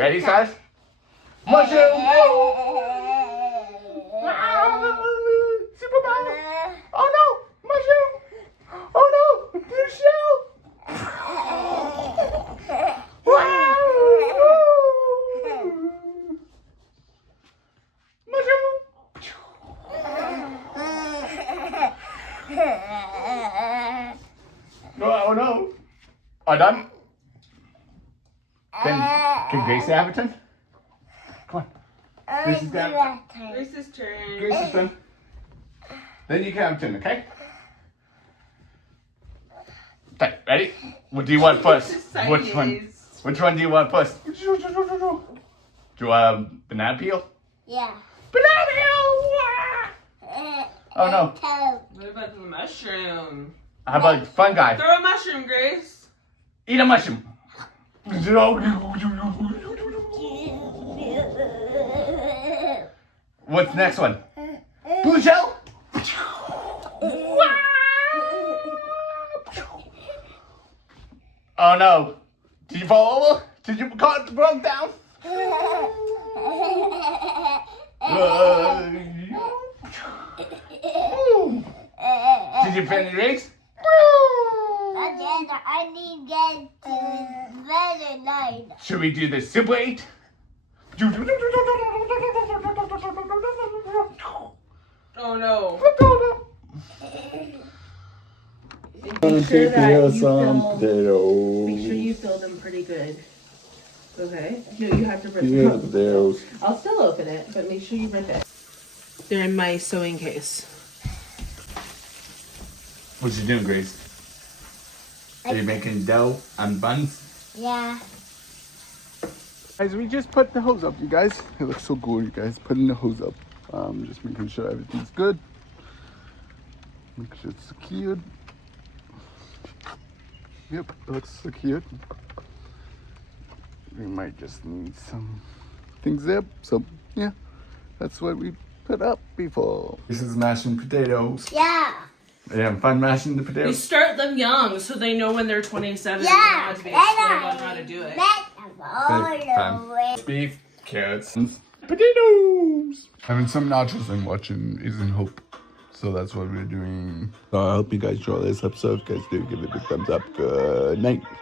Ready, size? Mushroom! Superpower! Oh no! Mushroom! Oh no! Blue shell! Wow! Mushroom! Oh no! Are done? Can Gracie have a turn? Come on. Gracie's got it. Grace's turn. Gracie's turn. Then you can have a turn, okay? Okay, ready? What do you want first? Which one? Which one do you want first? Do you want a banana peel? Yeah. Banana peel! Oh no. What about the mushroom? How about fun guy? Throw a mushroom, Grace. Eat a mushroom. What's the next one? Blue shell? Oh no. Did you fall over? Did you broke down? Did you finish your race? I need to get to better night. Should we do the Super 8? Oh no. Make sure you fill them pretty good. Okay? No, you have to rip them. I'll still open it, but make sure you rip it. They're in my sewing case. What you doing, Grace? Are you making dough and buns? Yeah. Guys, we just put the hose up, you guys. It looks so cool, you guys. Putting the hose up. Just making sure everything's good. Make sure it's secured. Yep, it looks secured. We might just need some things there. So, yeah, that's what we put up before. This is mashing potatoes. Yeah. You having fun mashing the We potatoes? start them young so they know when they're 27 Yeah. and not to be explained on how to do it. Beef, carrots, potatoes. Having some nachos and watching Isn't Hope. So that's what we're doing. So I hope you guys enjoy this episode. If you guys do, give it a big thumbs up. Good night.